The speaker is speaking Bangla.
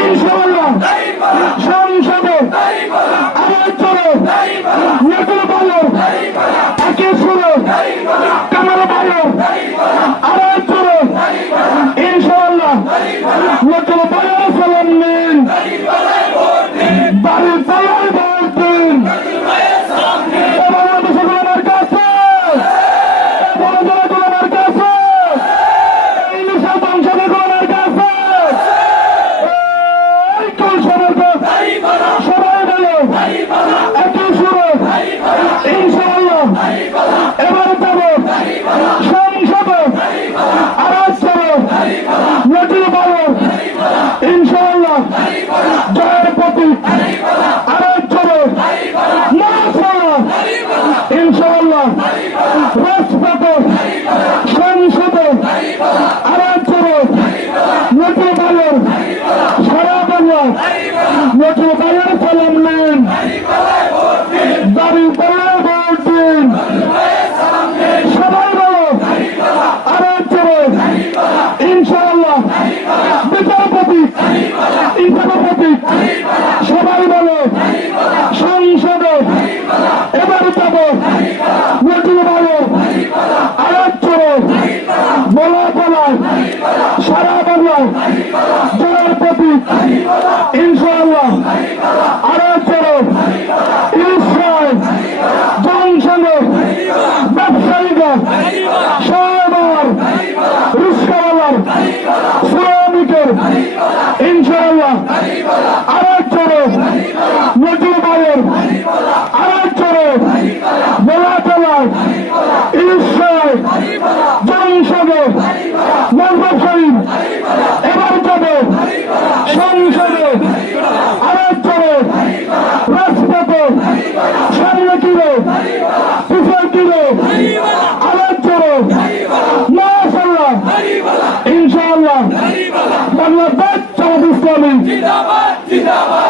ইনশাআল্লাহ সংসদে আওয়াজ চলো নতুন ভালো একে শুরু কামাল ভালো আওয়াজ চলো ইনশাআল্লাহ নতুন ভালো সালাম নিন বাড়ির পালায় ভোট দিন বাংলাদেশের কাছে গোলামের কাছে ইংলিশের বংশধর গোলামের কাছে সবাই বলো একই সুরে ইনশাআল্লাহ এবার যাবো সংসদে আওয়াজ করো নতুন বলো ইনশাআল্লাহ জয়ের প্রতীক আওয়াজ করো ইনশাআল্লাহ রাজপথে সংসদে আওয়াজ করো নতুন বলো সারা বাংলা নতুন বাংলার সালাম নেন দাবি পাল্লায় ভোট দিন সবাই বলো আওয়াজ করো ইনশাআল্লাহ বিচারপতি বিচারপতি সবাই বলো সংসদে এবার যাব নতুন বলো আওয়াজ করো বলা বলায় সারা বাংলায় জয়ের প্রতীক ইনশাআল্লাহ আওয়াজ করো ইসরায়েল জনসংঘে ব্যবসায়ীরা সবার রিস্কাওয়ালার শ্রমিকের ইনশাআল্লাহ আওয়াজ করো নতুন বায়ের আওয়াজ করো বলা বলায় ইসরায়েল জনসংঘে ব্যবসায়ী এবার যাবে সংসদে আওয়াজ করো রাজপথে সামনে কিলো পিছন কিলো আওয়াজ করো মাশাআল্লাহ ইনশাআল্লাহ বাংলাদেশ জামাত ইসলামী জিন্দাবাদ জিন্দাবাদ